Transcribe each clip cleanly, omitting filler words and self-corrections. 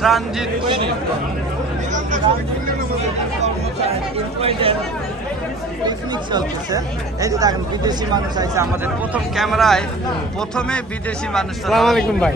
Transit picnic চলতেছে। এই যে দেখেন বিদেশি মানুষ আছে আমাদের প্রথম ক্যামেরায়, প্রথমে বিদেশি মানুষ। আসসালামু আলাইকুম ভাই।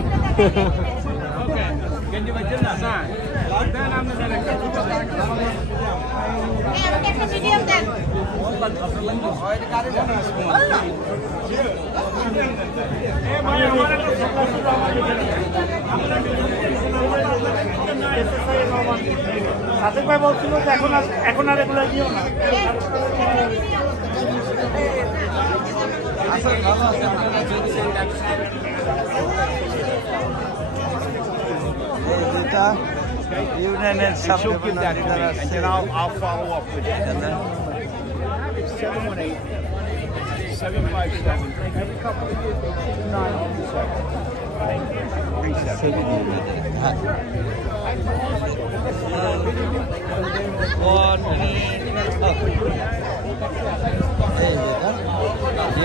সাদেক ভাই বলছিল যে এখন আর এগুলো দিও না। ইউনিয়নের সাথে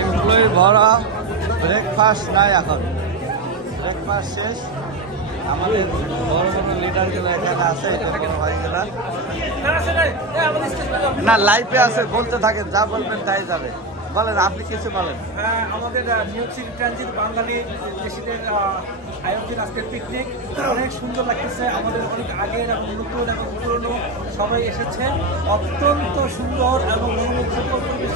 এমপ্লয়ি ভরা, ব্রেকফাস্ট নাই এখন, ব্রেকফাস্ট শেষ। আমাদের বড় বড় লিডারগুলো এখানে আছে, না লাইফে আছে, বলতে থাকেন, যা বলবেন তাই যাবে। বলেন, আপনি কিছু বলেন। আমাদের নিউ সিটি ট্রানজিট বাঙালি দেশিদের আয়োজন আজকের পিকনিক অনেক সুন্দর লাগতেছে। আমাদের অনেক আগের এবং নতুন এবং পুরনো সবাই এসেছে, অত্যন্ত সুন্দর এবং মনোমুগ্ধকর পরিবেশ।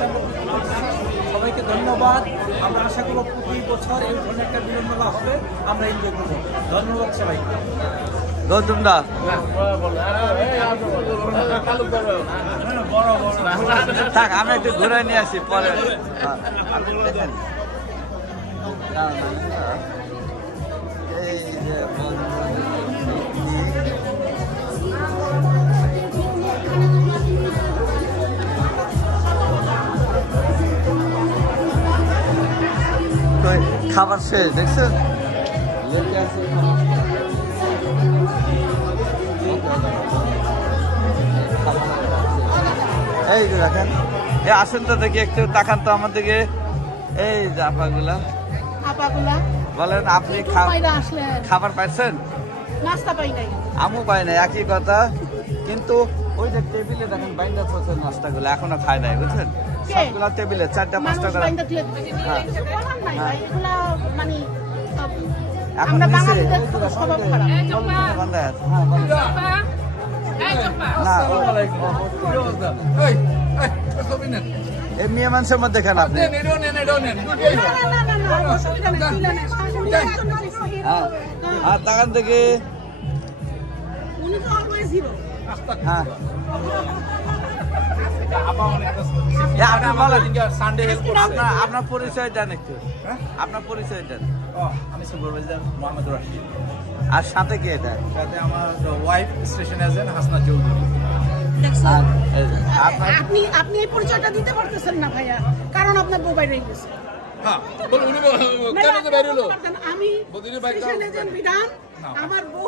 সবাইকে ধন্যবাদ। আমরা আশা করব প্রতি বছর এই ধরনের একটা মিলনমেলা হবে, আমরা এনজয় করব। ধন্যবাদ সবাইকে। গৌতম দা থাক, আমি একটু ঘুরে নিয়ে আসি পরে। দেখেন এই যে খাবার শেষ, দেখছেন এই যে দেখেন, এই আসেন তো দেখি, একটু তাকান তো আমার দিকে। এই যে আপাগুলা বলেন, আপনি খাবার পাইছেন? নাস্তা পাই নাই, আমু পাই নাই, একই কথা। কিন্তু ওই যে টেবিলে দেখেন বাইন্দা থচ্ছে নাস্তাগুলো, এখনো খায় নাই, বুঝছেন? সবগুলা টেবিলে 4টা 5টা করে। এখন এই মেয়ে মানুষের মধ্যে খান আপনি। হ্যাঁ তাকান থেকে। হ্যাঁ আপনার পরিচয় দেন একটু, আপনার পরিচয় দেন। আমি সুপারভাইজার মোহাম্মদ রাশিদ। আর সাথে কে? এটা সাথে আমার wife station agent Hasna Chowdhury. আপনি এই পরিচয়টা দিতে পারতেছেন না ভাইয়া, কারণ আপনার বউ বাইরে গেছে। আমি স্টেশন এজেন্ট বিধান, আমার বউ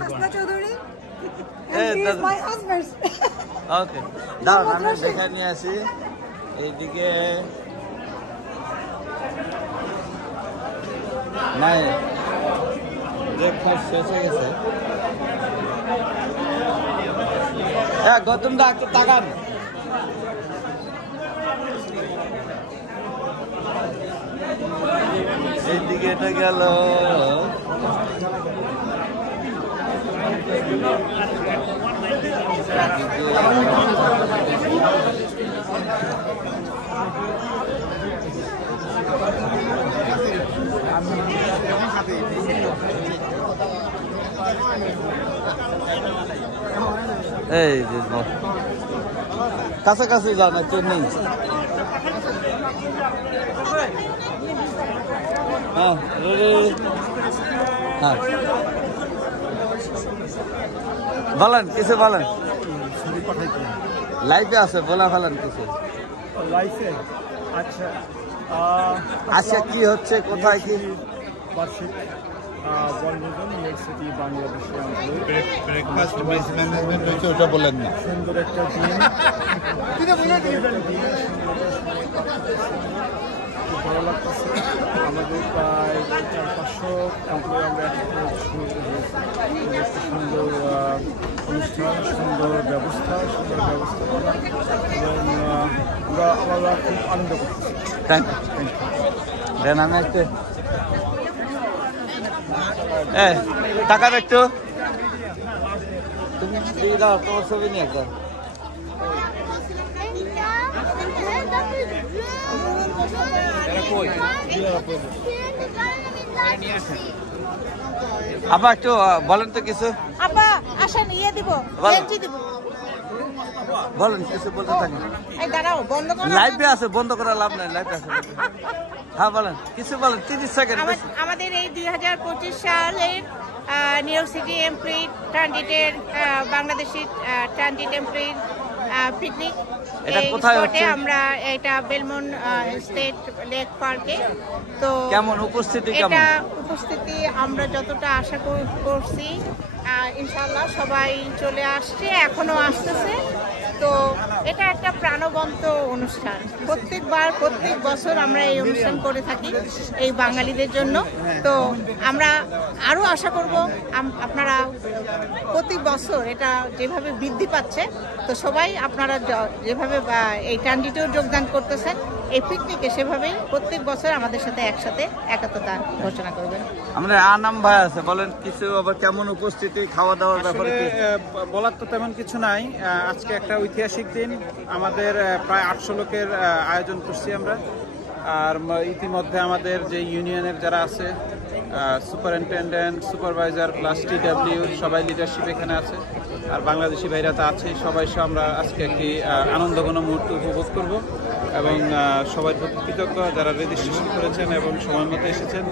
হাসনা চৌধুরী। ওকে দাঁড়ান, আমি দেখে নিয়ে আসি। এইদিকে নাই, ব্রেকফাস্ট শেষ হয়ে গেছে। হ্যাঁ গৌতম দা একটু তাকান। এইদিকে এটা গেল। এই যে কাছাকাছি যান, একটু নেই। হ্যাঁ হ্যাঁ বলেন, কিছু বলেন। লাইফে আছে, বলা ফেলেন কিছু লাইফে। আচ্ছা আচ্ছা, কি হচ্ছে, কোথায় কি বার্ষিক বনভোজন নিউ সিটি বাংলাদেশে ব্রেকফাস্ট বেস ম্যানেজমেন্ট হয়েছে, ওটা বলেন না। সুন্দর একটা দিন। ভালো লাগতেছে। আমাদের প্রায় 400-500 এমপ্লয়ি আমরা একটা সুন্দর অনুষ্ঠান, সুন্দর ব্যবস্থাপনা এবং আমরা খুব আনন্দ করতেছি। Thank you. দেন আমি একটু টাকার একটু তুমি দিয়ে দাও, তোমার ছবি নিয়ে একটা। আপা একটু বলেন তো কিছু। আপা আসেন, ইয়ে দিব, লেঞ্চি দিব। বলেন কিছু বলতে থাকেন। এই দাঁড়াও, বন্ধ করো। লাইভে আছে, বন্ধ করা লাভ নাই, লাইভে আছে। হ্যাঁ বলেন কিছু বলেন, 30 সেকেন্ড। আমাদের এই 2025 সালের নিউ ইয়র্ক সিটি এমপ্লয়ি ট্রানজিটের বাংলাদেশি ট্রানজিট এমপ্লয়ি পিকনিক এটা কোথায় হচ্ছে? আমরা এটা বেলমন স্টেট লেক পার্কে। তো কেমন উপস্থিতি? এটা উপস্থিতি আমরা যতটা আশা করছি ইনশাআল্লাহ সবাই চলে আসছে, এখনো আসতেছে। তো এটা একটা প্রাণবন্ত অনুষ্ঠান। প্রত্যেক বছর আমরা এই অনুষ্ঠান করে থাকি এই বাঙালিদের জন্য। তো আমরা আরো আশা করব আপনারা প্রতি বছর এটা যেভাবে বৃদ্ধি পাচ্ছে, তো সবাই আপনারা যেভাবে এই ট্রানজিটেও যোগদান করতেছেন এই পিকনিকে, সেভাবেই প্রত্যেক বছর আমাদের সাথে একসাথে একাত্মতা ঘোষণা করবেন। আমরা আনাম ভাই আছে, বলেন কিছু। আবার কেমন উপস্থিতি, খাওয়া দাওয়ার ব্যাপারে বলার তো তেমন কিছু নাই। আজকে একটা ঐতিহাসিক দিন। আমাদের প্রায় 800 লোকের আয়োজন করছি আমরা। আর ইতিমধ্যে আমাদের যে ইউনিয়নের যারা আছে, সুপারিনটেন্ডেন্ট, সুপারভাইজার প্লাস TW সবাই লিডারশিপ এখানে আছে। আর বাংলাদেশি ভাইরা তো আছেই। সবাই আমরা আজকে একটি আনন্দঘন মুহূর্ত উপভোগ করব এবং সবাই প্রতি কৃতজ্ঞ যারা রেজিস্ট্রেশন করেছেন এবং সময় মতো এসেছেন।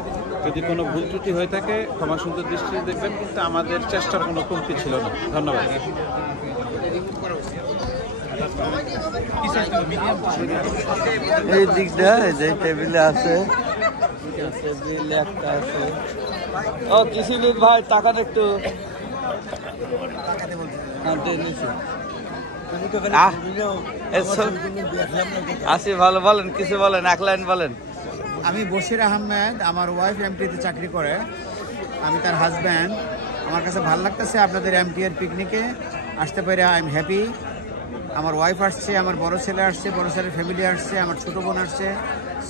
যদি কোনো ভুল ত্রুটি হয়ে থাকে ক্ষমা সুন্দর দৃষ্টি দেখবেন, কিন্তু আমাদের চেষ্টার কোনো কমতি ছিল না। ধন্যবাদ। এই দিকটা যে টেবিলে আছে, টেবিলে একটা আছে। ও কৃষিবিদ ভাই টাকাটা একটু আসি। ভালো বলেন কিছু, বলেন এক লাইন বলেন। আমি বশির আহমেদ, আমার ওয়াইফ এমটিতে চাকরি করে, আমি তার হাজব্যান্ড। আমার কাছে ভালো লাগতেছে আপনাদের এমটিএর পিকনিকে আসতে পেরে। I am happy. আমার ওয়াইফ আসছে, আমার বড় ছেলে আসছে, বড় ছেলের ফ্যামিলি আসছে, আমার ছোট বোন আসছে,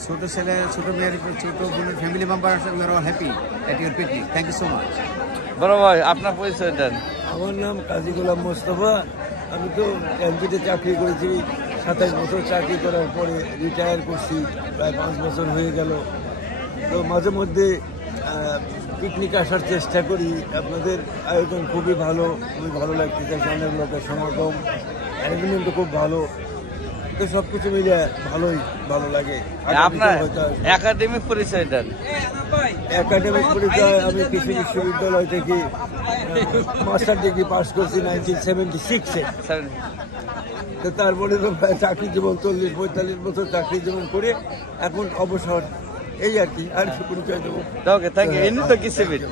ছোট ছেলে, ছোট মেয়ের, ছোট বোনের ফ্যামিলি মেম্বার আসছে। We are all happy at your picnic. Thank you so much. বড় ভাই আপনার পরিচয় দেন। আমার নাম কাজী গোলাম মোস্তফা। আমি তো এমপিতে চাকরি করেছি। 27 বছর চাকরি করার পরে রিটায়ার করছি, প্রায় 5 বছর হয়ে গেল। তো মাঝে মধ্যে পিকনিক আসার চেষ্টা করি। আপনাদের আয়োজন খুবই ভালো লাগতেছে। অনেক লোকের সমাগম, অ্যারেঞ্জমেন্টও খুব ভালো। তো সব কিছু মিলে ভালো লাগে। আপনার একাডেমিক পরিচয় দেন। একাডেমিক পরিচয়, আমি কৃষি বিশ্ববিদ্যালয় থেকে মাস্টার ডিগ্রি পাস করছি 1976-এ। তো তারপরে তো চাকরি জীবন 40-45 বছর চাকরি জীবন করে এখন অবসর, এই আর কি। আর কি পরিচয় দেবো? ওকে, থ্যাংক ইউ। ইনি তো কৃষিবিদ।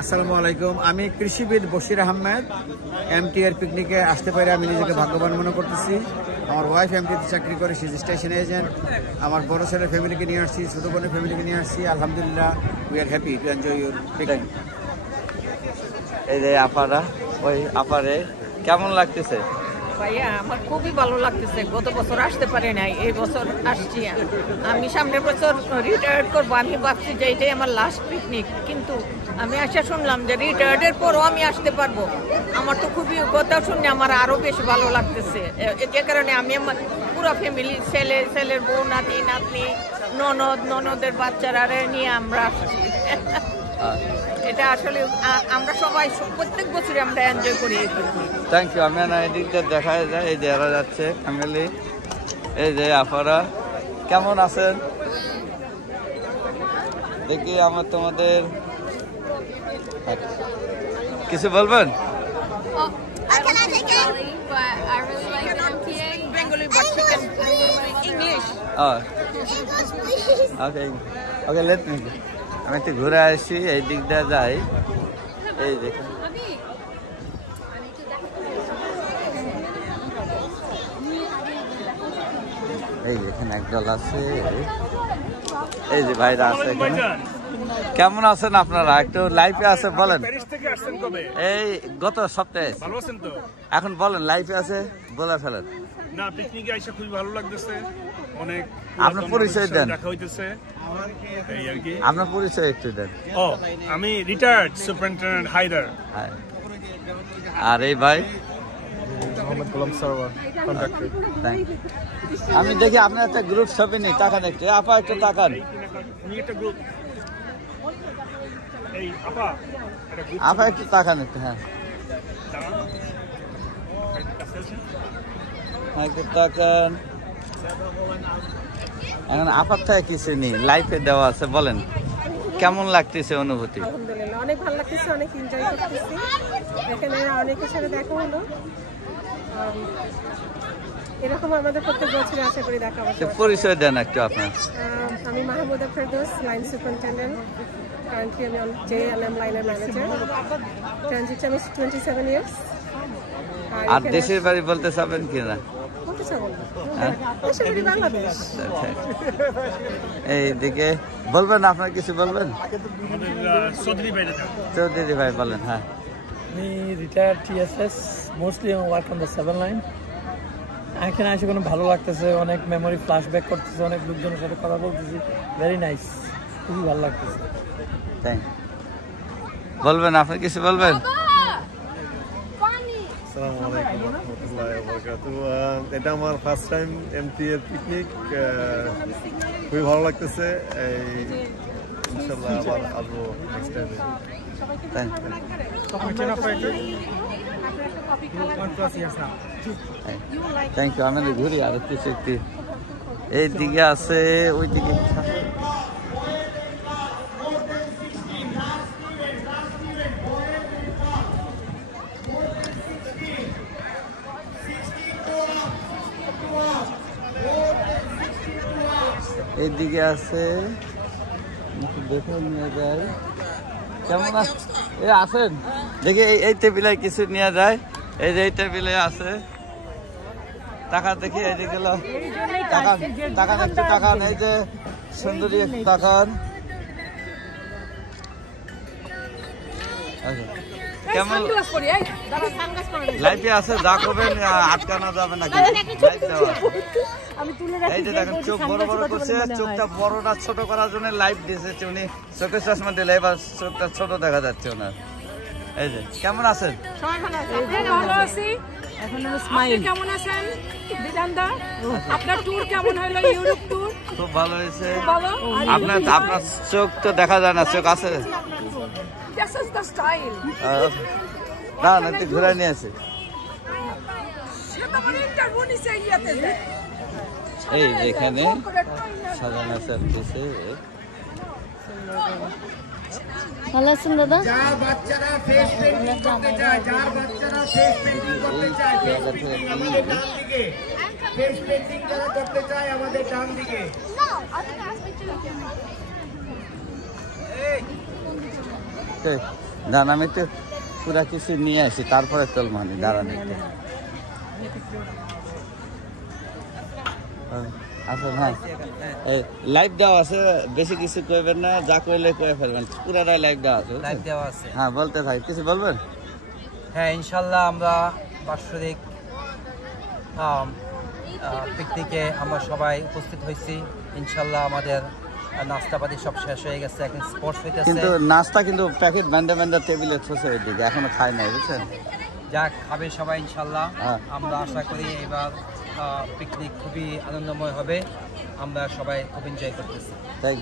আসসালামু আলাইকুম, আমি কৃষিবিদ বশির আহমেদ। এমটিআর পিকনিকে আসতে পারে আমি নিজেকে ভাগ্যবান মনে করতেছি। আমার ওয়াইফ এমটিতে চাকরি করে, সি স্টেশন এজেন্ট। আমার বড় ছেলের ফ্যামিলিকে নিয়ে আসছি, ছোট বোনের ফ্যামিলিকে নিয়ে আসছি। আলহামদুলিল্লাহ, we are happy to enjoy your picnic. এই যে আপারা, ওই আপারে কেমন লাগতেছে? ভাইয়া আমার খুবই ভালো লাগতেছে। গত বছর আসতে পারি নাই, এই বছর আসছি। আমি সামনের বছর রিটায়ার্ড করবো। আমি ভাবছি যে এটাই আমার লাস্ট পিকনিক, কিন্তু আমি আশা শুনলাম যে রিটায়ার্ডের পরও আমি আসতে পারবো। আমার তো খুবই কথা শুনে আমার আরো বেশি ভালো লাগতেছে। যে কারণে আমি আমার পুরো ফ্যামিলি, ছেলের বউ, নাতনি, ননদের বাচ্চারা নিয়ে আমরা আসছি। এটা আসলে আমরা সবাই প্রত্যেক বছরই আমরা এনজয় করি। Thank you. আমি না এদিকটা দেখা যায়, এই যে এরা যাচ্ছে ফ্যামিলি। এই যে আপনারা কেমন আছেন দেখি। আমার তোমাদের কিছু বলবেন? ওকে, লেট মি। আমি একটু ঘুরে আসি, এই দিকটা যাই। এই দেখুন এই যে এখানে একদল আছে, এই যে ভাইরা আছে এখানে। কেমন আছেন আপনারা? একটু লাইফে আছে বলেন। এই গত সপ্তাহে। এখন বলেন লাইফে আছে, বলে ফেলেন। না, পিকনিকে আইসা খুবই ভালো লাগতেছে, অনেক আপনার পরিচয় দেন। দেখা হইতেছে এই আর কি। আপনার পরিচয় একটু দেন। ও, আমি রিটায়ার্ড সুপারিনটেন্ডেন্ট হায়দার। আর এই ভাই মোহাম্মদ গোলাম সরওয়ার, কন্ডাক্টর। আমি দেখি আপনার একটা গ্রুপ ছবি নেই, তাকান একটু। আপা একটু তাকান। আপা একটু তাকান একটু। হ্যাঁ একটু তাকান। এখন আপার থেকে কিছু নেই, লাইফে দেওয়া আছে, বলেন কেমন লাগতেছে অনুভূতি? আলহামদুলিল্লাহ অনেক ভালো লাগতেছে, অনেক এনজয় করতেছি। এখানে অনেকের সাথে দেখা হলো, এরকম আমাদের প্রত্যেক বছর আশা করি দেখা হবে। পরিচয় দেন একটু আপনার। আমি Mahmuda Ferdous, line superintendent. Currently আমি JLM লাইনের ম্যানেজার। ট্রানজিট আমি 27 ইয়ার্স। আর দেশের বাড়ি বলতে চাবেন কিনা? বলতে চাবো না, দেশের বাড়ি বাংলাদেশ। এইদিকে বলবেন, আপনার কিছু বলবেন? চৌধুরী ভাই বলেন। হ্যাঁ, আমি রিটায়ার্ড TSS, মোস্টলি আমি ওয়ার্ক অন দ্য 7 লাইন। এখানে এসে কোনো ভালো লাগতেছে, অনেক মেমোরি ফ্ল্যাশব্যাক করতেছে, অনেক লোকজনের সাথে কথা বলতেছি, ভেরি নাইস, খুবই ভালো লাগতেছে। থ্যাংক। বলবেন, আপনি কিছু বলবেন? আসসালামু আলাইকুম ওয়া রাহমাতুল্লাহি ওয়া বারাকাতুহু। এটা আমার ফার্স্ট টাইম MTA পিকনিক, খুবই ভালো লাগতেছে। ইনশাআল্লাহ আবার আসবো নেক্সট টাইম। Thank you. আমি ঘুরি আর একটু একটু এই দিকে আছে, ওই দিকে এইদিকে আছে, দেখে নিয়ে যায়। কেমন আছেন? দেখি এই টেবিলে কিছু নিয়ে যায়। এই যে এই টেবিলে আছে, টাকা দেখি এইদিকে তাকান, তাকান একটু তাকান। এই যে সুন্দরী তাকান। কেমন লাইফে আছে? যা করবেন আটকানো যাবে নাকি? এই যে দেখেন চোখ বড় বড় করছে, চোখটা বড় না ছোট করার জন্য লাইফ দিয়েছে উনি। চোখের চশমা দিলে এবার চোখটা ছোট দেখা যাচ্ছে ওনার। এই যে কেমন আছেন? ভালো আছি। কেমন আছেন বিধানদা? আপনার ট্যুর কেমন হলো? ইউরোপ ট্যুর খুব ভালো হয়েছে। আপনার চোখ তো দেখা যায় না, চোখ আছে না? না, তুই ঘুরে নিয়ে আছে। এই যেখানে সাজানো চলতেছে। ভালো আছেন দাদা? যার বাচ্চারা ফেস পেইন্টিং করতে চায়, যার বাচ্চারা ফেস পেইন্টিং করতে চায়, ফেস পেইন্টিং আমাদের ডান দিকে। ফেস পেইন্টিং যারা করতে চায় আমাদের ডান দিকে। দাঁড়ান, আমি একটু পুরা কিছু নিয়ে আসি, তারপরে তোল মানে। দাঁড়ান একটু আচ্ছা। হ্যাঁ, লাইভ দেওয়া আছে, বেশি কিছু কইবেন না, যা কইলে কয়ে ফেলবেন। পুরাটাই লাইভ দেওয়া আছে। লাইভ দেওয়া আছে। হ্যাঁ, বলতে থাকি। কিছু বলবেন? হ্যাঁ, ইনশাল্লাহ আমরা বাৎসরিক পিকনিকে আমরা সবাই উপস্থিত হয়েছি। ইনশাল্লাহ আমাদের নাস্তাপাতি সব শেষ হয়ে গেছে, এখন স্পোর্টস হইতেছে। কিন্তু নাস্তা কিন্তু প্যাকেট ব্যান্ডে ব্যান্ডে টেবিলে ছুঁছে ওইদিকে, এখনো খায় নাই, বুঝছেন? যা খাবে সবাই ইনশাল্লাহ। আমরা আশা করি এবার পিকনিক খুবই আনন্দময় হবে, আমরা সবাই খুব এনজয় করতেছি। তাই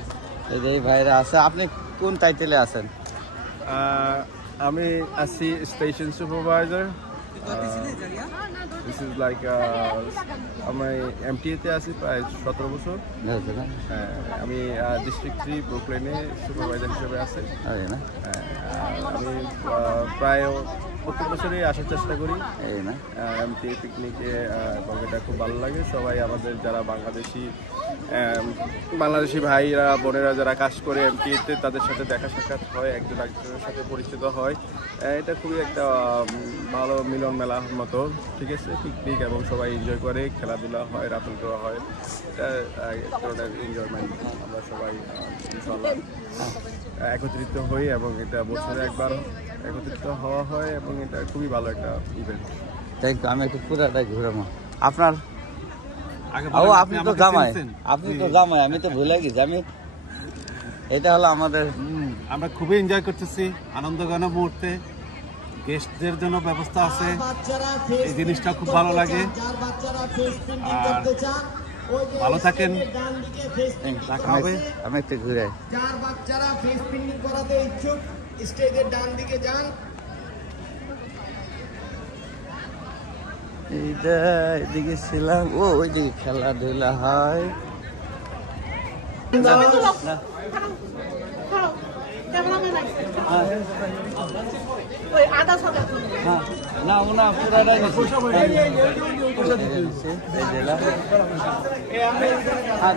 এই ভাইরা আছে। আপনি কোন টাইটেলে আছেন? আমি আছি station supervisor. This is like আমি MTA-তে আছি প্রায় 17 বছর। আমি ডিস্ট্রিক্ট 3 ব্রুকলিনে সুপারভাইজার হিসেবে আছি। আমি প্রায় প্রত্যেক বছরই আসার চেষ্টা করি এই না এমটিএ পিকনিকে, এবং এটা খুব ভালো লাগে। সবাই আমাদের যারা বাংলাদেশি ভাইরা বোনেরা যারা কাজ করে এমটিএতে, তাদের সাথে দেখা সাক্ষাৎ হয়, একজন একজনের সাথে পরিচিত হয়। এটা খুবই একটা ভালো মিলন মেলার মতো, ঠিক আছে, পিকনিক, এবং সবাই এনজয় করে, খেলাধুলা হয়, রাতুল করা হয়। এটা এক ধরনের এনজয়মেন্ট। আমরা সবাই ইনশাআল্লাহ একত্রিত হই এবং এটা বছরে একবার একত্রিত হওয়া হয়, এবং এটা খুবই ভালো একটা ইভেন্ট। Thank you. আমি একটু পুরাটাই ঘুরাবো। আপনার আপনি তো জামাই, আমি তো ভুলে গেছি। এটা হলো আমাদের, আমরা খুবই এনজয় করতেছি, আনন্দঘন মুহূর্তে। গেস্টদের জন্য ব্যবস্থা আছে, এই জিনিসটা খুব ভালো লাগে। আর ভালো থাকেন, দেখা হবে। আমি একটু ঘুরে যার বাচ্চারা ফেস প্রিন্টিং করাতে ইচ্ছুক স্টেজের ডান দিকে যান। এইটা এদিকে ছিলাম, ওইদিকে খেলাধুলা হয়। না পুরাটাই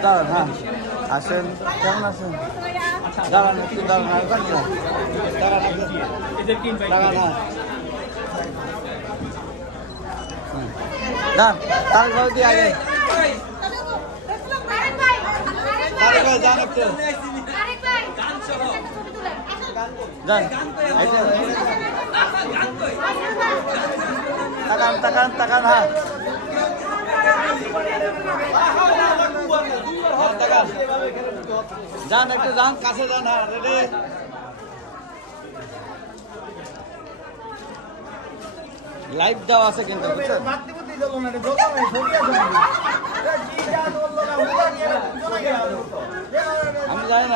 দাঁড়ান। হ্যাঁ আসেন, কেমন আছেন? দাঁড়ান একটু, দাঁড়ান তার ঘর দিয়ে আগে যান একটু তাকান। হ্যাঁ যান একটু, যান কাছে যান। হ্যাঁ রেডি। লাইভ দেওয়া আছে কিন্তু, বুঝছেন? আমি জানি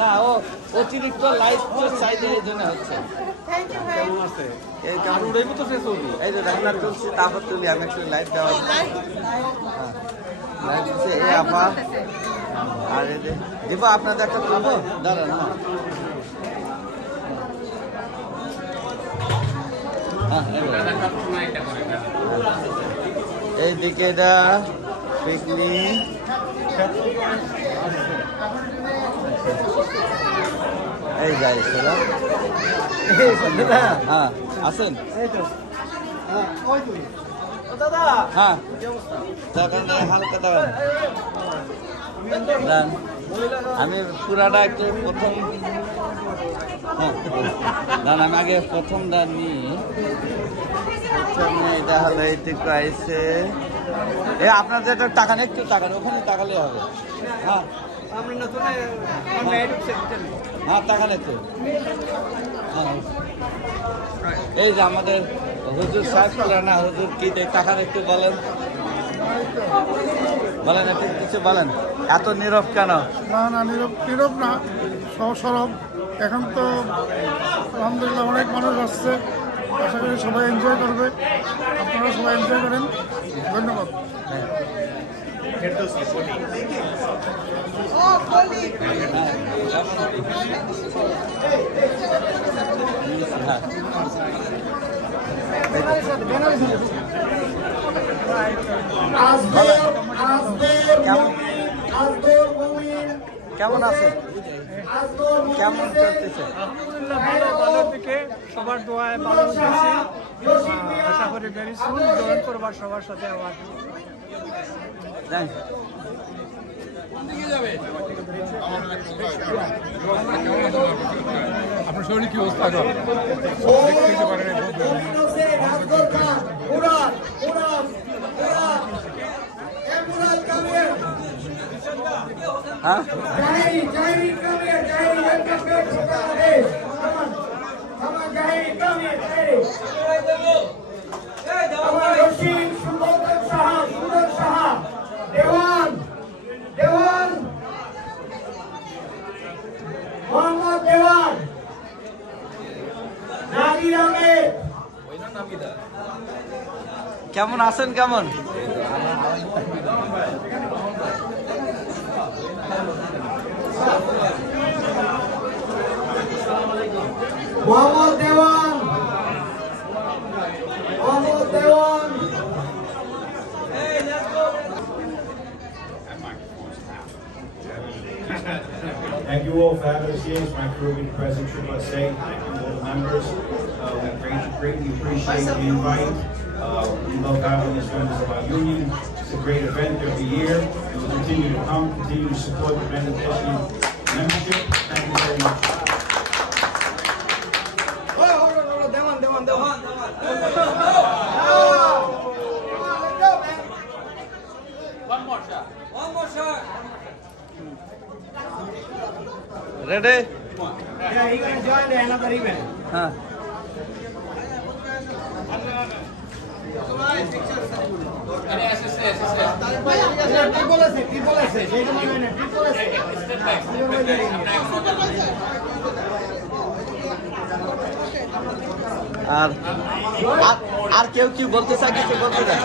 না ও অতিরিক্ত লাইভ তো চাইছে, এই জন্য হচ্ছে। এই যে রান্নার তুলছি, তারপর তুলি আমি একটু লাইভ দেওয়া লাইভ দিচ্ছে। এই আপা আর এই যে দিব, আপনাদের একটা তুলবো, দাঁড়ান। এইদিকে এটা পিকনিক, এই যাই হ্যাঁ আসেন। হ্যাঁ হালকা দাঁড়ান, আমি পুরাটা একটু প্রথম, হ্যাঁ আমি আগে প্রথম দান নিই। এটা হলো এইটুকু আইসে। আপনাদের একটা টাকা নেই, একটু টাকা নেই, ওখানে টাকালে হবে। হ্যাঁ টাকা নেই তো। এই যে আমাদের হুজুর সাহেব না, হুজুর কি টাকা একটু বলেন একটু কিছু বলেন। এত নীরব কেন? না নীরব না, সহজ সরব। এখন তো আলহামদুলিল্লাহ অনেক মানুষ আসছে, আশা করি সবাই এনজয় করবে, আপনারা সবাই এনজয় করেন। ধন্যবাদ। কেমন আছে? কেমন চলতেছে? ভালোর দিকে, সবার দোয়ায় ভালো উঠেছি। আশা করি ভেরি সুন জয়েন করবার সবার সাথে আবার। আপনার শরীর কি অবস্থা? কেমন আছেন? কেমন মোহাম্মদ দেওয়ান Thank you all for having us here. It's my Peruvian President USA, all the members. We greatly appreciate the invite. We love having these members of our union. It's a great event every year. And we'll continue to come, continue to support the Bangladeshi membership. Thank you very much. One more shot. One more shot. Ready? Yeah, he's going to join another event. Huh. আর কেউ কি বলতে চায় কিছু বলতে চায়?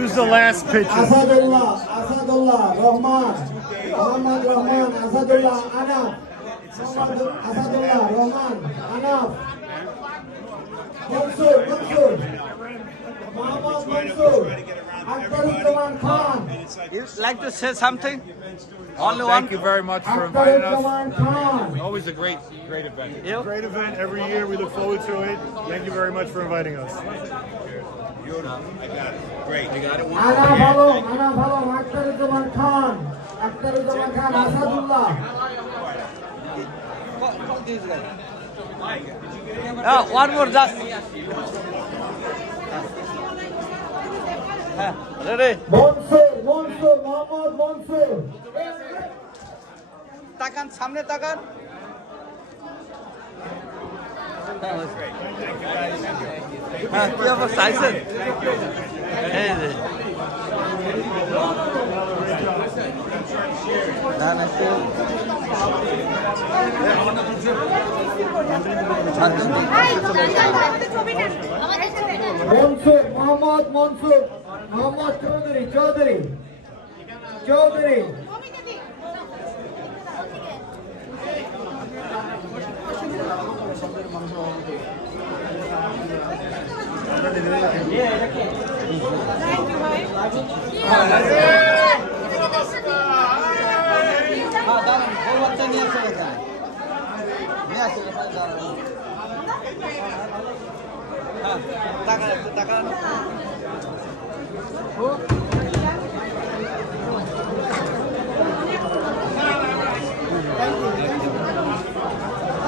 Use the last picture. Asadullah, Rahman, Muhammad Rahman, Asadullah, Anaf, Asadullah, Rahman, Anaf, Mansur, Muhammad Mansur, Akhtaruzzman Khan. You'd like to say something? Only one? Thank you very much for inviting Akhtaruzzman Khan. us. Always a great event. You? Great event every year. We look forward to it. Thank you very much for inviting us. I got it. Great. I got it. Anaf Alam, Akhtaruzzman Khan, Asadullah. One more just. Ready? Mansur, Muhammad Mansur. তাকান সামনে তাকান। হ্যাঁ কি অবস্থা আইছেন? এই যে Mansur, Muhammad Mansur, Muhammad Chaudhary.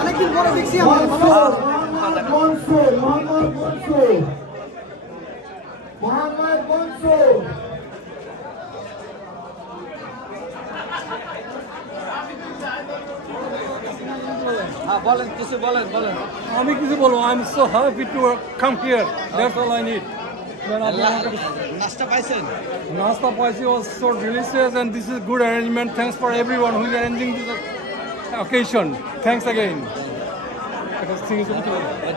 অনেকদিন পরে দেখছি Muhammad Mansur. বলেন কিছু বলেন। আমি কিছু বলবো, I am so happy to come here, that's all I need. নাস্তা পাইছেন? Nasta paisi was so delicious, and this is good arrangement. Thanks for everyone who is arranging this occasion. Thanks again.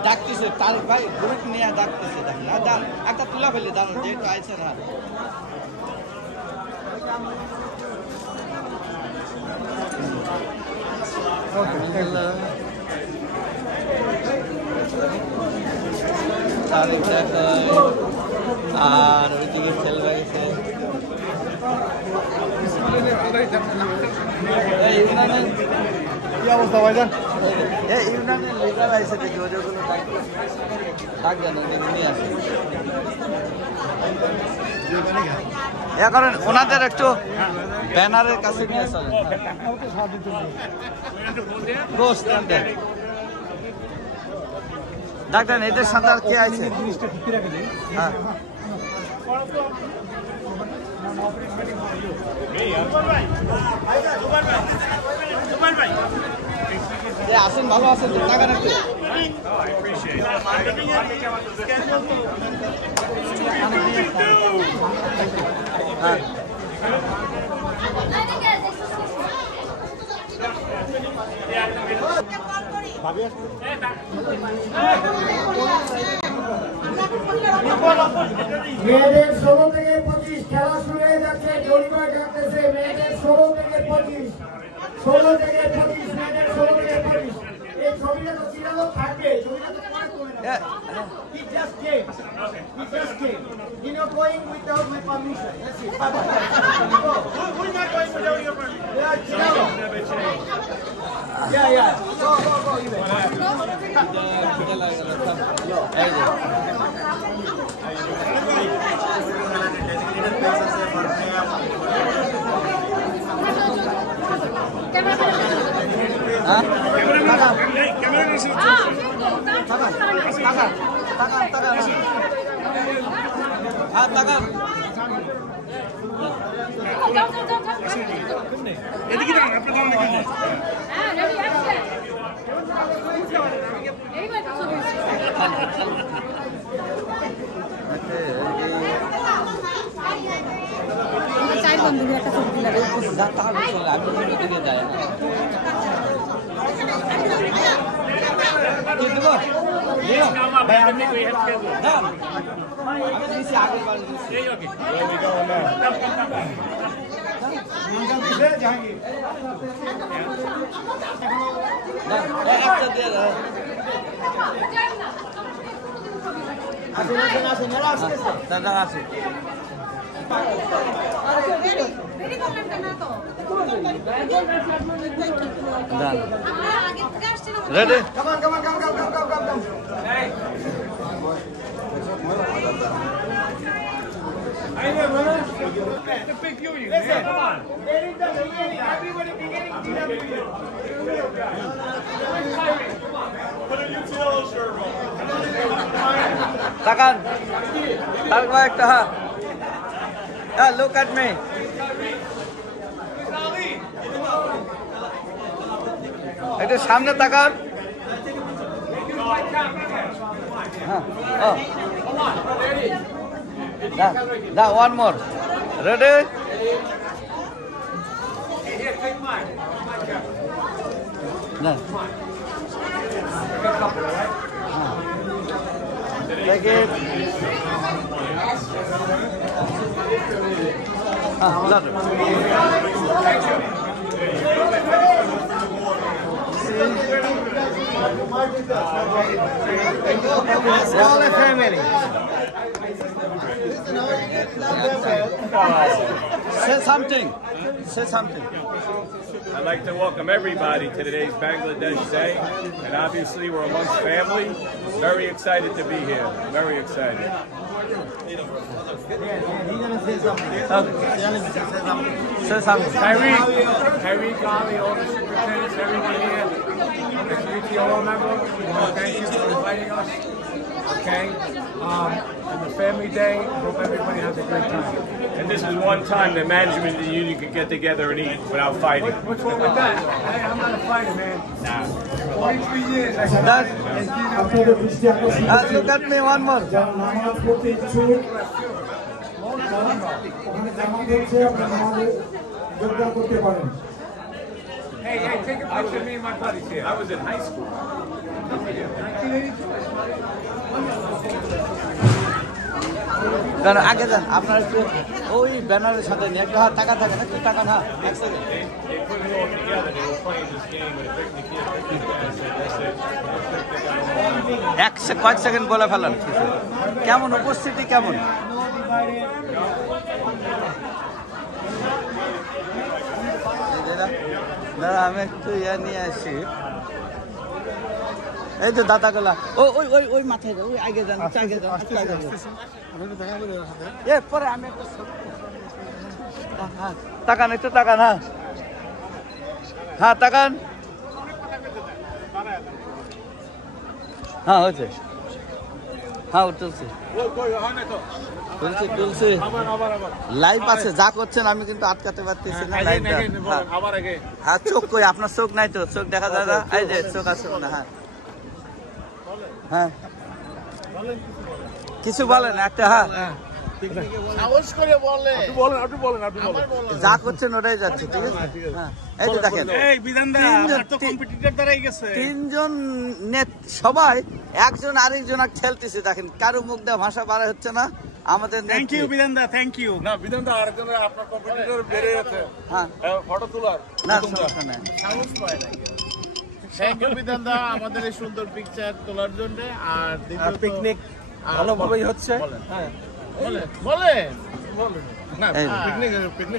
ডাকতেছে তার ভাই group নিয়ে ডাকতেছে দেখেন একটা তুলা ফেলে দাঁড়ান যে একটু আইছে না আর ওইদিকে খেলবে গেছে কি অবস্থা ভাইজান? ইউনিয়নের লিডার আইসে দেখি ওগুলো ডাক জানো নিয়ে আসে এখন ওনাদের একটু ব্যানারের কাছে নিয়ে চলেন ডাক্তার এদের সাথে আর কে আছে? হ্যাঁ আসেন ভালো আছেন টাকা নাকি মেয়েদের 16 থেকে 25 খেলা শুরু হয়ে যাচ্ছে, জরিমা কাটতেছে। মেয়েদের 16 থেকে 25, 16 থেকে 25, মেয়েদের 16 থেকে 25। এই ছবিটা তো চিরালো থাকবে, ছবিটা তো কাট করে না। He just came. He just came. You know, going without my permission. That's it. Who's not going without your permission? Yeah, Chiralo. Yeah, yeah. Go, you Ready? Come on. Hey. I know, brother. The big union. Listen, come on. There is the beginning. Everybody beginning. Put a UTL shirt on. Takan. Talko ekta ha. Yeah, look at me. একটু সামনে তাকান। Now one more. Ready? No. Take it. Let's call it family. Say something. Say something. I'd like to welcome everybody to today's Bangladesh Day, and obviously we're amongst family. Very excited to be here. Very excited. He's gonna say something. Say something. Tyreek, Ali, all the superintendents, everyone here, the UTO member, thank you for inviting us. Okay, and the family day. I hope everybody has a great time. And this is one time that management of the union could get together and eat without fighting. What's wrong with that? I'm not a fighter, man. Nah. 43 years. Look at me one more. Hey, take a picture of me and my buddies here. I was in high school. 1982. আগে যান আপনার একটু ওই ব্যানারের সাথে নিয়ে একটু টাকা থাকে না একটু টাকা না এক সেকেন্ড কয়েক সেকেন্ড বলে ফেলান কেমন উপস্থিতি কেমন দাদা আমি একটু ইয়া নিয়ে আসি এই তো দাদাগুলা ওই মাথায় ওই আগে যান আগে যান পরে আমি তাকান একটু তাকান হ্যাঁ তাকান হ্যাঁ হয়েছে হ্যাঁ তুলছি তুলছি লাইভ আছে যা করছেন আমি কিন্তু আটকাতে পারতেছি না লাইভটা হ্যাঁ চোখ কই আপনার চোখ নাই তো চোখ দেখা যায় না এই যে চোখ আছে না হ্যাঁ হ্যাঁ কিছু বলেন একটা হ্যাঁ সাহস করে বলে আপনি বলেন যা করছেন ওটাই যাচ্ছে, ঠিক আছে? হ্যাঁ, এই তো দেখেন তিনজন সবাই একজন আরেকজন ঠেলতেছে, দেখেন কারো মুখ দিয়ে ভাষা বার হচ্ছে না। আমাদের থ্যাংক ইউ বিধানদা, থ্যাংক ইউ। না বিধানদা আরেকজন আপনার কম্পিটিটর বেড়ে গেছে, হ্যাঁ ফটো তোলার না সমস্যা নাই। থ্যাংক ইউ বিধানদা আমাদের এই সুন্দর পিকচার তোলার জন্য। আর পিকনিক ভালোভাবেই হচ্ছে। হ্যাঁ বলেন না,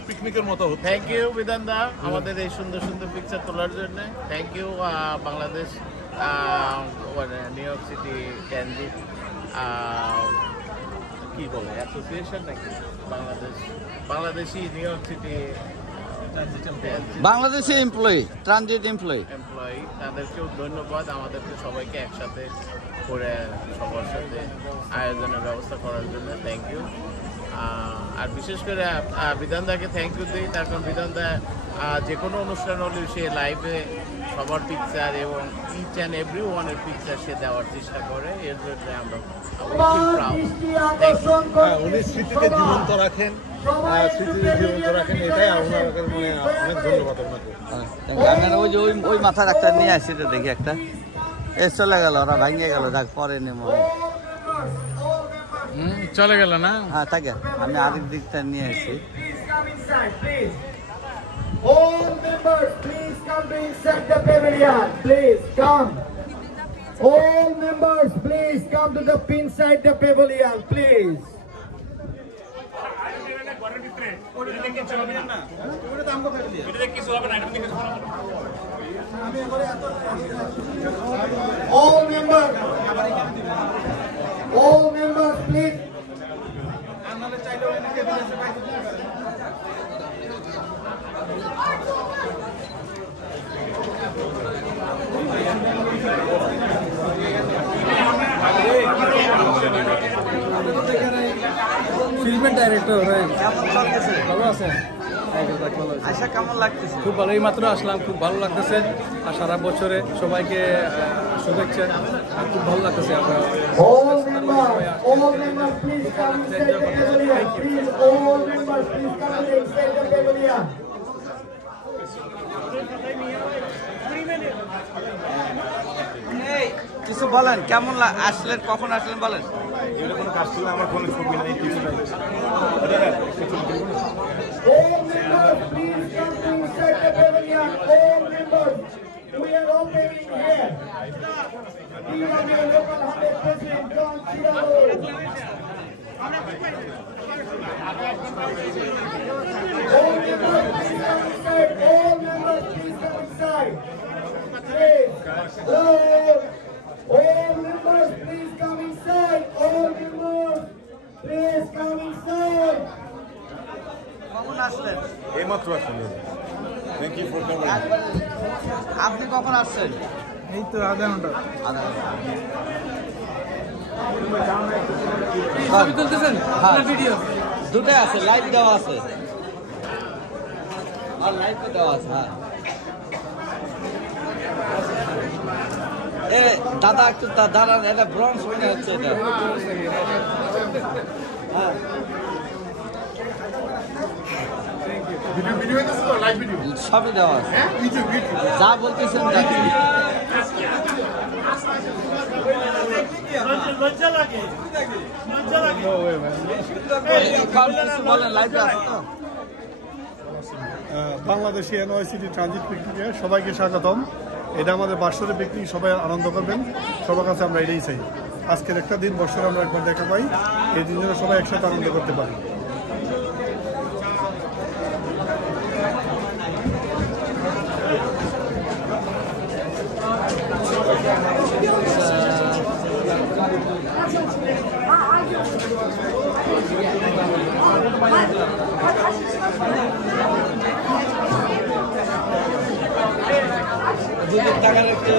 পিকনিকের মতো। থ্যাংক ইউ বিধানদা আমাদের এই সুন্দর সুন্দর পিকচার তোলার জন্য। Thank you Bangladesh New York City transit কি বলে অ্যাসোসিয়েশন নাকি Bangladeshi New York City Bangladeshi employee, transit employee, তাদেরকেও ধন্যবাদ। আমাদেরকে সবাইকে একসাথে করে সবার সাথে আয়োজনের ব্যবস্থা করার জন্য থ্যাংক ইউ। আর বিশেষ করে বিধানদাকে থ্যাংক ইউ দিই, তার কারণ বিধানদা যে কোনো অনুষ্ঠান হলে সে লাইভে সবার পিকচার এবং ইচ অ্যান্ড এভরি ওয়ানের পিকচার সে দেওয়ার চেষ্টা করে। এর জন্য আমরা উনি স্মৃতিকে জীবন্ত রাখেন, এটাই আপনার অনেক ধন্যবাদ আপনাকে। ওই যে ওই মাথার একটা নিয়ে আসি, দেখি একটা চলে গেল, ওরা ভাঙিয়ে গেল, যাক পরে নেমো চলে গেল না। হ্যাঁ থাকে, আমি আরেক দিকটা নিয়ে আসি। All members, please come to inside the pavilion. Please come. All members, please come to the inside the pavilion. Please. All members, please. ফিল্মের ডাইরেক্টর ভালো আছেন? আশা কেমন লাগতেছে? খুব ভালো, এই মাত্র আসলাম, খুব ভালো লাগতেছে। আর সারা বছরে সবাইকে শুভেচ্ছা, খুব ভালো লাগতেছে। আপনারা কিছু বলেন, কেমন আসলেন, কখন আসলেন বলেন। এরকম কাজ ছিল আমার কোনো ছবি নাই, কিছু নাই। All members, please come to inside the pavilion. All members, we are opening here. We are your local 100 President John Chiralo. All members, please come inside. All members, please come inside. Please. Hello. All members, please come inside. All members, please come inside. কখন আসলেন? এইমাত্র আসলেন। Thank you for coming. আপনি কখন আসছেন? এই তো আধা ঘন্টা। ছবি তুলতেছেন? হ্যাঁ ভিডিও দুটাই আছে, লাইভ দেওয়া আছে আর লাইভ দেওয়া আছে। হ্যাঁ এ দাদা একটু দাঁড়ান, এটা ব্রঞ্জ মনে হচ্ছে এটা। হ্যাঁ সবই দেওয়া আছে, যা বলতেছেন দেখি। বাংলাদেশি এনওয়াইসিটি ট্রানজিট পিকনিকে সবাইকে স্বাগতম। এটা আমাদের বাৎসরিক পিকনিক, সবাই আনন্দ করবেন, সবার কাছে আমরা এটাই চাই। আজকের একটা দিন বছরে আমরা একবার দেখা পাই, এই দিন যেন সবাই একসাথে আনন্দ করতে পারি। টাকার একটু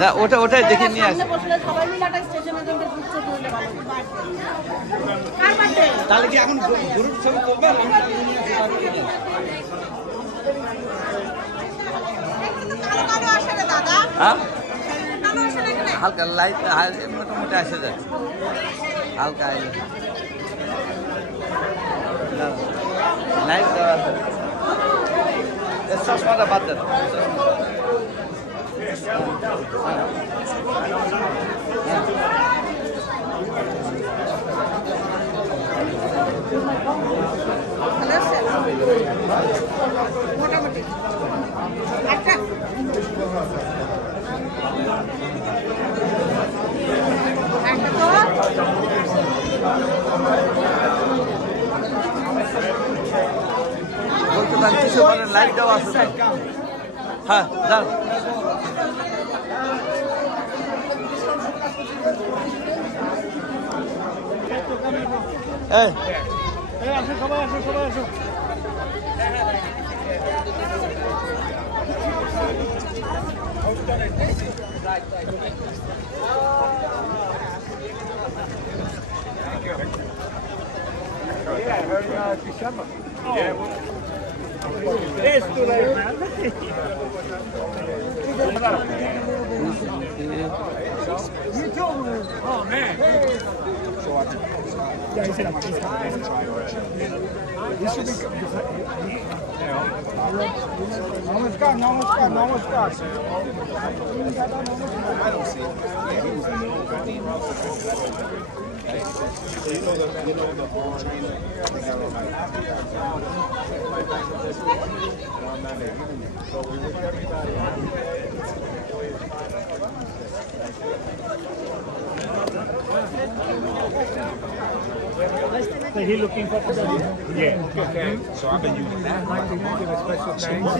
না ওটাই দেখে নিয়ে আসি। তাহলে কি এখন গ্রুপ ছবি তুলবেন? হালকা লাইট মোটামুটি আসে যায়, হালকা লাইট দেওয়া আছে। চশমাটা বাদ দেন। মোটামুটি একটা বলতে পারেন কিছু বলেন, লাইট দেওয়া আছে। হ্যাঁ যান। সবাই আসো, সবাই আসো। Yeah, I heard December. Yeah, it's too late, man. You told me. Oh, man. Yeah, he said I'm This should be good. Namaskar. I don't see it. You know the So he looking for yeah. Okay. So I've been using that. I'd like to give a special thanks.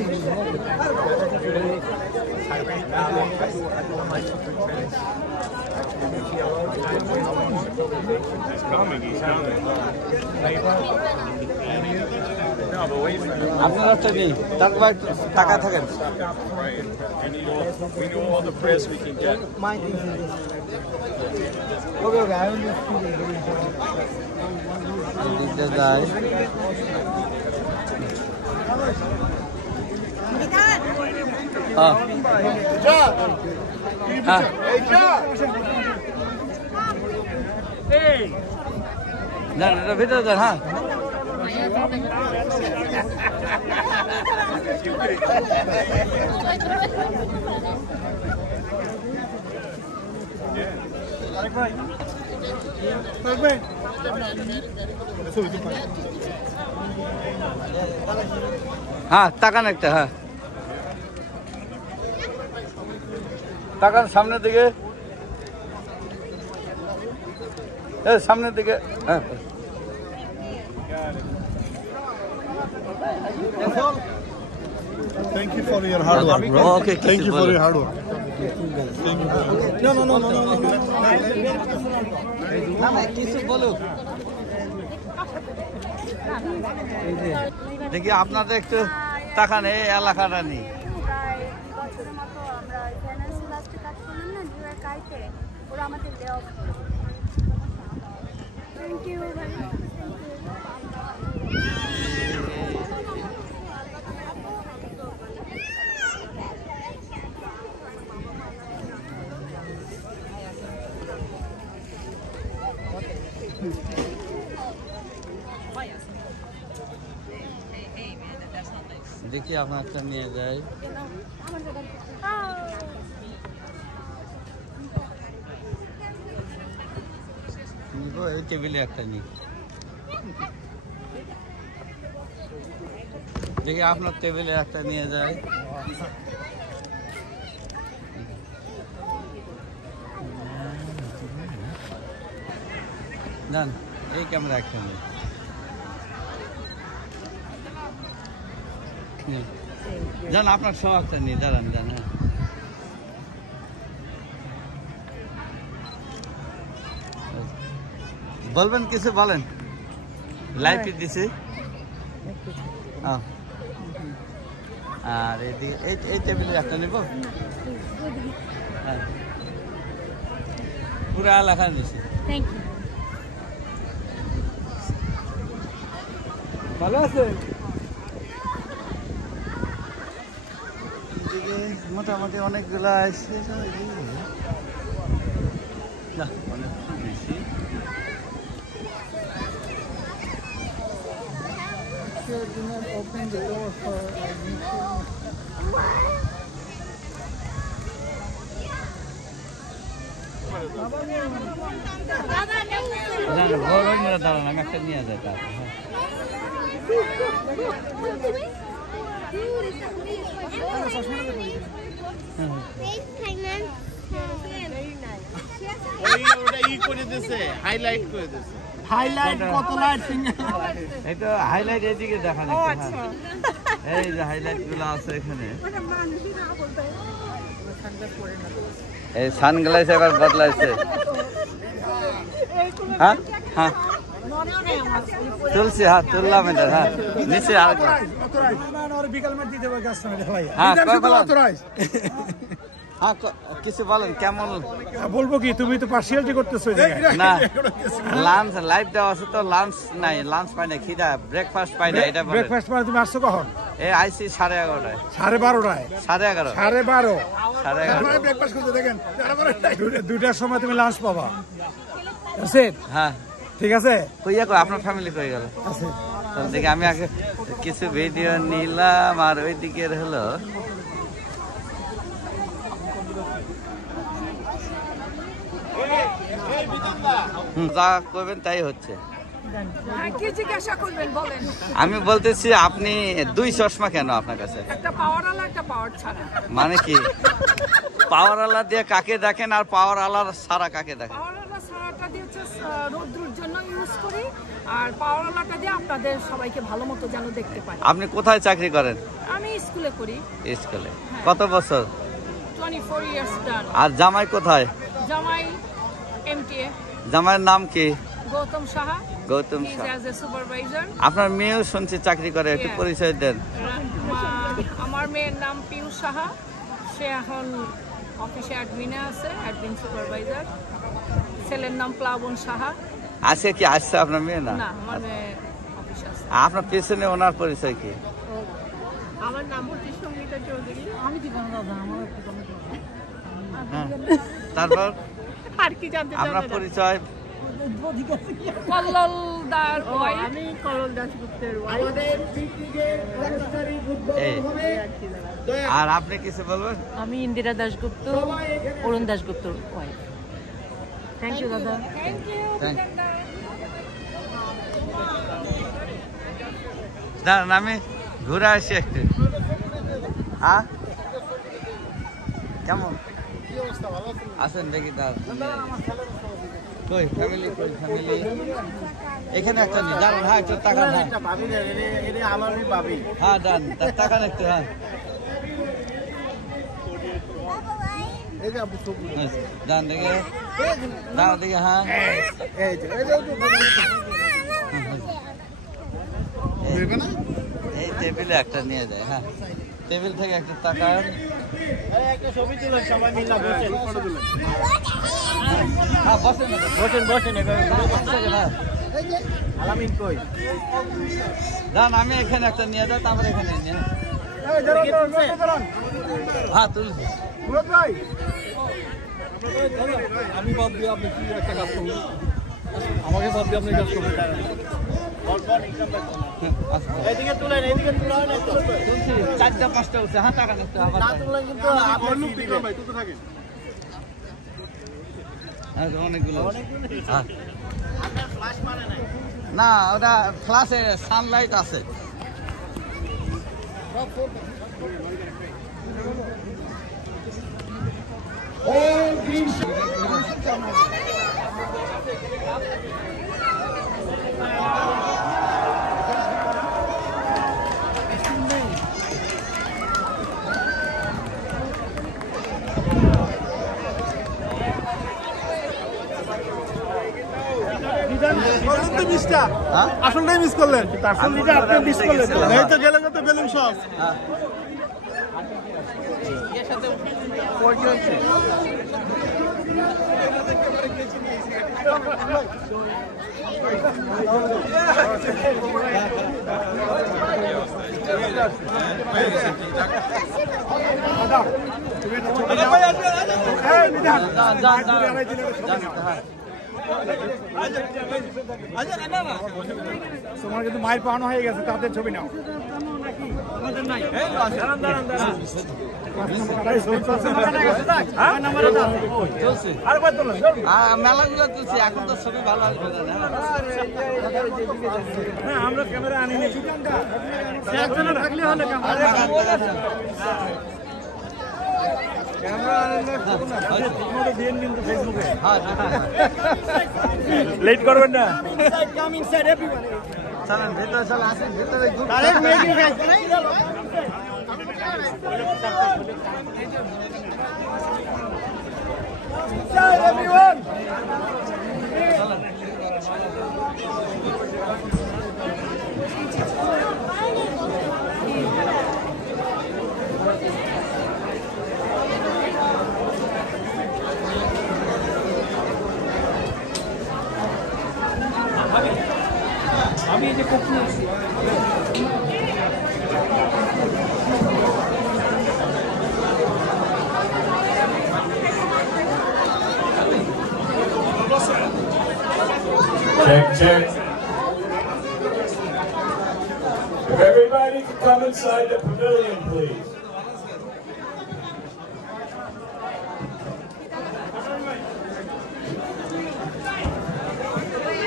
He's coming. আপনার রাস্তা নেই, তারপর টাকা থাকেন। We need all the press we can get. দিতে যায়। না এটা ভিতরে যান। হ্যাঁ হ্যাঁ তাকান একটা। হ্যাঁ তাকান সামনের দিকে, সামনের দিকে। হ্যাঁ Thank you for your hard work, bro. Okay, thank you for your hard work. No. কিছু বলুক। দেখি আপনাদের একটু টাকা নেই, এলাকাটা নেই। দেখি আপনারটা নিয়ে যাই। ওই টেবিলে একটা নিই। দেখি আপনার টেবিলে একটা নিয়ে যাই। যান এই ক্যামেরা একটা নিই। যান আপনার সব একটা নিই, দাঁড়ান যান। হ্যাঁ বলবেন কিছু বলেন। লাইফে দিছি। আর এদিকে এই টেবিলে একটা নেব। হ্যাঁ পুরো এলাকা নিছি। Thank you. ভালো আছে? এদিকে মোটামুটি অনেকগুলো আসছে, অনেক বেশি। Open the door for দাঁড়ান আমি একটা নিয়ে যাই তার। হাইলাইট কত লাইট সিঙ্গেল এই তো হাইলাইট এদিকে দেখানো। এই যে হাইলাইট গুলো আছে এখানে। এই সানগ্লাস এবার বদলাইছে। হ্যাঁ হ্যাঁ তুলছি, হ্যাঁ তুললাম এটা। হ্যাঁ নিচে আর হ্যাঁ কিছু বলেন কেমন বলবো কি, তুমি তো পার্সিয়ালিটি করতেছো না। লাঞ্চ লাইভ দেওয়া আছে তো, লাঞ্চ নাই, লাঞ্চ পাই না, খিদা ব্রেকফাস্ট পাই না। এটা ব্রেকফাস্ট মানে তুমি আসছো কখন? এই আইসি 11:30টায়। 12:30টায়? 11:30 12:30 ব্রেকফাস্ট করতে দেখেন 2টার সময় তুমি লাঞ্চ পাবা। হ্যাঁ ঠিক আছে। কইয়া কই আপনার ফ্যামিলি কই গেল? দেখি আমি আগে কিছু ভিডিও নিলাম। আর ওই দিকের হলো যা করবেন তাই হচ্ছে। আমি বলতেছি আপনি 2 চশমা কেন আপনার কাছে? একটা পাওয়ারওয়ালা, একটা পাওয়ার ছাড়া। মানে কি পাওয়ারওয়ালা দিয়ে কাকে দেখেন আর পাওয়ারওয়ালার সারা কাকে দেখেন? পাওয়ারওয়ালা সারাটা দিয়ে হচ্ছে রৌদ্রের জন্য ইউজ করি, আর পাওয়ারওয়ালাটা দিয়ে আপনাদের সবাইকে ভালো মতো যেন দেখতে পাই। আপনি কোথায় চাকরি করেন? আমি স্কুলে করি। স্কুলে কত বছর? 24 ইয়ার্স ডান। আর জামাই কোথায়? জামাই এমটিএ। জামাইয়ের নাম কি? Gautam Saha. Gautam He's Saha. as a supervisor. আপনার মেয়েও শুনছি চাকরি করে, একটু পরিচয় দেন। আমার মেয়ের নাম পিয়ুষ সাহা, সে এখন অফিসে অ্যাডমিনে আছে, অ্যাডমিন সুপারভাইজার। ছেলের নাম প্লাবন সাহা। আজকে কি আসছে আপনার মেয়ে? না, আমার মেয়ে অফিসে আছে। আপনার পেছনে ওনার পরিচয় কি? আমার নাম হচ্ছে সঙ্গীতা চৌধুরী। আমি কি জানি দাদা, আমার একটু তারপর আর কি জানতে চান? আপনার পরিচয়? কল্লোলদার ওয়াইফ। আমি কল্লোল দাশগুপ্তের ওয়াইফ। আমাদের পিকনিকের অনুষ্ঠানিক উদ্বোধন হবে। আর আপনি কিছু বলবেন? আমি ইন্দিরা দাশগুপ্ত, অরুণ দাশগুপ্তর ওয়াইফ। থ্যাংক ইউ দাদা। Thank you. দাঁড়ান আমি ঘুরে আসি একটু। হ্যাঁ কেমন আছেন দেখি? কই ফ্যামিলি, কই ফ্যামিলি? এখানে একটা নি দাঁড়ান। হ্যাঁ একটু তাকান। হ্যাঁ ডান, তাকান একটু। হ্যাঁ ডান দেখে, দাঁড়া দেখে। হ্যাঁ এই টেবিলে একটা নিয়ে যায়। হ্যাঁ টেবিল থেকে একটা তাকান। হ্যাঁ বসেন বসেন। আমি এখানে একটা নিয়ে যাই, তারপরে এখানে নিয়ে। হ্যাঁ তুলছি। আমি বাদ দিয়ে আপনি কি একটা কাজ করবেন? আমাকে বাদ দিয়ে আপনি কাজ করবেন? এদিকে তুলেন, এদিকে তুলেন। 4টা 5টা উঠছে। হ্যাঁ টাকা নিতে হবে না তুললে কিন্তু অনেকগুলো। না ওটা ফ্ল্যাশে সানলাইট আছে। আসলটাই মিস করলেন এই তো গেলে কত বেলুন সব তোমার কিন্তু মায়ের পাওয়ানো হয়ে গেছে তাদের ছবি নাও মেলাগুলো তুলছি এখন তো ছবি ভালো আসবে না আমরা ক্যামেরা আনিনি লেট করবেন না চলেন ভেতরে চলে আসেন ভেতরে আমি এই যে কখন Check, check. If everybody could come inside the pavilion, please.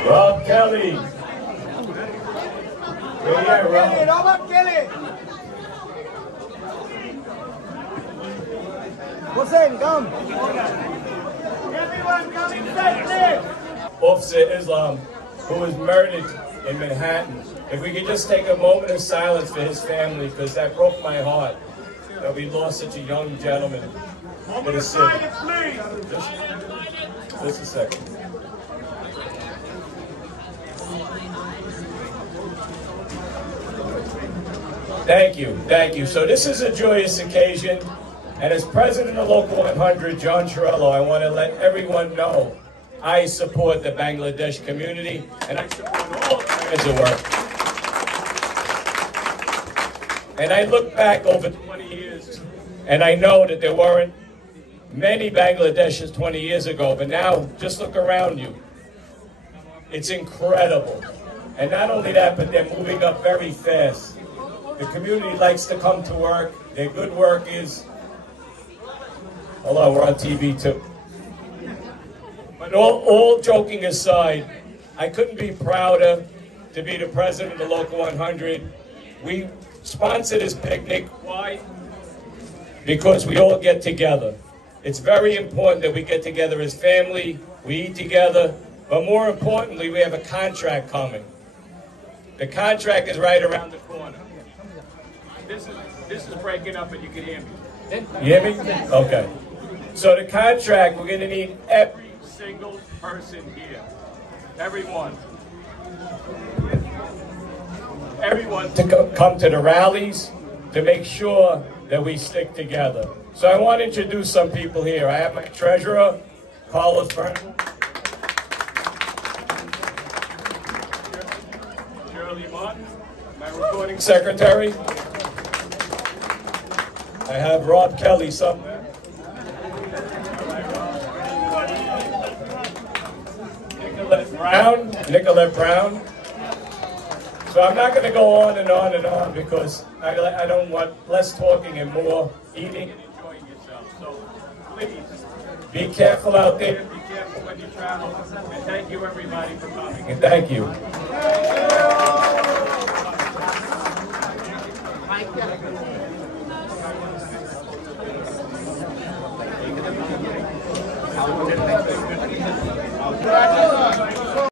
Rob Kelly. Yeah, Robert Kelly. Hussein, come. Everyone come inside, please. Officer Islam, who was murdered in Manhattan. If we could just take a moment of silence for his family, because that broke my heart that we lost such a young gentleman in the city. Just a second. Thank you, thank you. So this is a joyous occasion, and as president of Local 100, John Chiarello, I want to let everyone know I support the Bangladesh community, and I support all kinds of work. And I look back over 20 years, and I know that there weren't many Bangladeshis 20 years ago, but now just look around you. It's incredible. And not only that, but they're moving up very fast. The community likes to come to work. Their good work is, hold on, we're on TV too. But all joking aside, I couldn't be prouder to be the president of the Local 100. We sponsor this picnic. Why? Because we all get together. It's very important that we get together as family, we eat together, but more importantly, we have a contract coming. The contract is right around the corner. This is breaking up, and you can hear me. You hear me? Okay. So the contract, we're going to need every single person here. Everyone. Everyone to come to the rallies to make sure that we stick together. So I want to introduce some people here. I have my treasurer, Carlos Bernal. Shirley Martin, my recording secretary. I have Rob Kelly somewhere. Nicolette Brown. So I'm not going to go on and on and on because I don't want less talking and more eating and enjoying yourself. So please be careful out there. Be careful when you travel. And thank you everybody for coming. And thank you. Thank you.